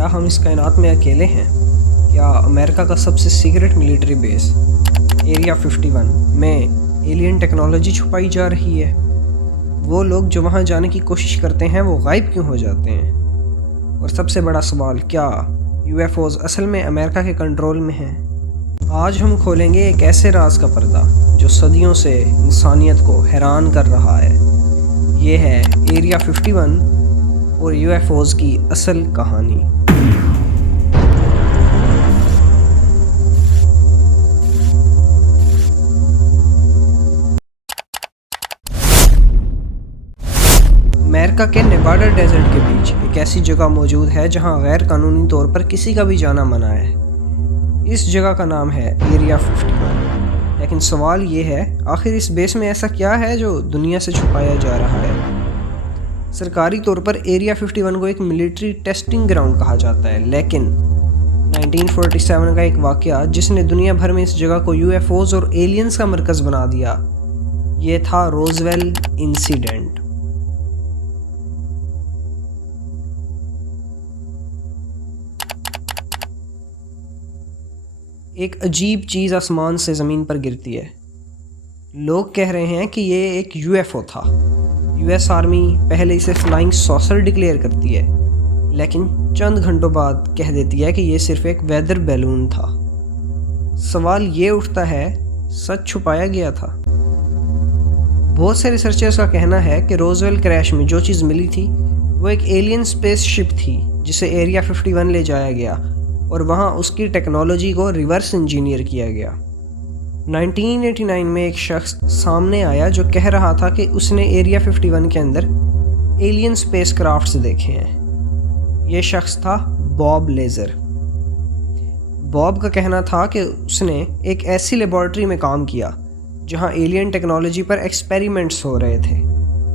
کیا ہم اس کائنات میں اکیلے ہیں؟ کیا امریکہ کا سب سے سیکرٹ ملٹری بیس ایریا 51 میں ایلین ٹیکنالوجی چھپائی جا رہی ہے؟ وہ لوگ جو وہاں جانے کی کوشش کرتے ہیں وہ غائب کیوں ہو جاتے ہیں؟ اور سب سے بڑا سوال، کیا UFOs اصل میں امریکہ کے کنٹرول میں ہیں؟ آج ہم کھولیں گے ایک ایسے راز کا پردہ جو صدیوں سے انسانیت کو حیران کر رہا ہے۔ یہ ہے ایریا 51 اور UFOs کی اصل کہانی۔ امریکہ کے نیواڈا ڈیزرٹ کے بیچ ایک ایسی جگہ موجود ہے جہاں غیر قانونی طور پر کسی کا بھی جانا منع ہے۔ اس جگہ کا نام ہے ایریا 51۔ لیکن سوال یہ ہے، آخر اس بیس میں ایسا کیا ہے جو دنیا سے چھپایا جا رہا ہے؟ سرکاری طور پر ایریا 51 کو ایک ملٹری ٹیسٹنگ گراؤنڈ کہا جاتا ہے، لیکن 1947 کا ایک واقعہ جس نے دنیا بھر میں اس جگہ کو UFOs اور ایلینز کا مرکز بنا دیا، یہ تھا روزویل انسیڈنٹ۔ ایک عجیب چیز آسمان سے زمین پر گرتی ہے۔ لوگ کہہ رہے ہیں کہ یہ ایک UFO تھا۔ US آرمی پہلے اسے فلائنگ سوسر ڈکلیئر کرتی ہے، لیکن چند گھنٹوں بعد کہہ دیتی ہے کہ یہ صرف ایک ویدر بیلون تھا۔ سوال یہ اٹھتا ہے، سچ چھپایا گیا تھا؟ بہت سے ریسرچرز کا کہنا ہے کہ روزویل کریش میں جو چیز ملی تھی وہ ایک ایلین اسپیس شپ تھی جسے ایریا 51 لے جایا گیا اور وہاں اس کی ٹیکنالوجی کو ریورس انجینئر کیا گیا۔ 1989 میں ایک شخص سامنے آیا جو کہہ رہا تھا کہ اس نے ایریا 51 کے اندر ایلین اسپیس کرافٹس دیکھے ہیں۔ یہ شخص تھا باب لیزر۔ باب کا کہنا تھا کہ اس نے ایک ایسی لیبارٹری میں کام کیا جہاں ایلین ٹیکنالوجی پر ایکسپیریمنٹس ہو رہے تھے۔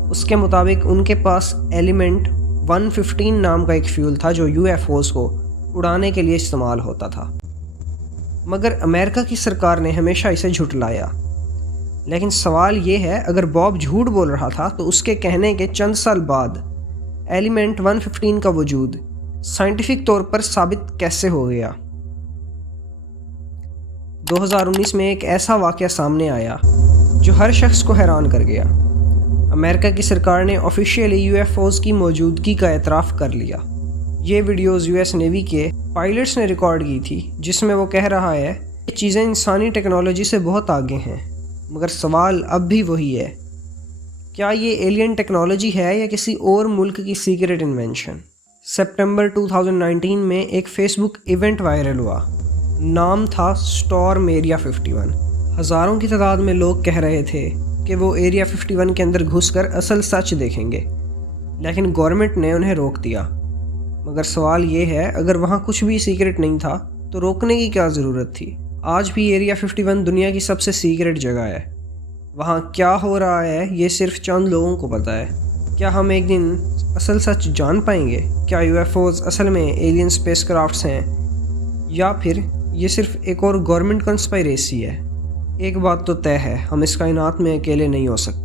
اس کے مطابق ان کے پاس ایلیمنٹ 115 نام کا ایک فیول تھا جو UFOs کو اڑانے کے لیے استعمال ہوتا تھا، مگر امریکہ کی سرکار نے ہمیشہ اسے جھٹلایا۔ لیکن سوال یہ ہے، اگر باب جھوٹ بول رہا تھا تو اس کے کہنے کے چند سال بعد ایلیمنٹ 115 کا وجود سائنٹیفک طور پر ثابت کیسے ہو گیا؟ 2019 میں ایک ایسا واقعہ سامنے آیا جو ہر شخص کو حیران کر گیا۔ امریکہ کی سرکار نے آفیشیلی UFOs کی موجودگی کا اعتراف کر لیا۔ یہ ویڈیوز US نیوی کے پائلٹس نے ریکارڈ کی تھی، جس میں وہ کہہ رہا ہے کہ چیزیں انسانی ٹیکنالوجی سے بہت آگے ہیں، مگر سوال اب بھی وہی ہے، کیا یہ ایلین ٹیکنالوجی ہے یا کسی اور ملک کی سیکرٹ انوینشن؟ سپٹمبر 2019 میں ایک فیس بک ایونٹ وائرل ہوا، نام تھا اسٹارم ایریا 51۔ ہزاروں کی تعداد میں لوگ کہہ رہے تھے کہ وہ ایریا 51 کے اندر گھس کر اصل سچ دیکھیں گے، لیکن گورنمنٹ نے انہیں روک دیا۔ مگر سوال یہ ہے، اگر وہاں کچھ بھی سیکرٹ نہیں تھا تو روکنے کی کیا ضرورت تھی؟ آج بھی ایریا 51 دنیا کی سب سے سیکرٹ جگہ ہے۔ وہاں کیا ہو رہا ہے یہ صرف چند لوگوں کو پتہ ہے۔ کیا ہم ایک دن اصل سچ جان پائیں گے؟ کیا UFOs اصل میں ایلین اسپیس کرافٹس ہیں یا پھر یہ صرف ایک اور گورنمنٹ کنسپائریسی ہے؟ ایک بات تو طے ہے، ہم اس کائنات میں اکیلے نہیں ہو سکتے۔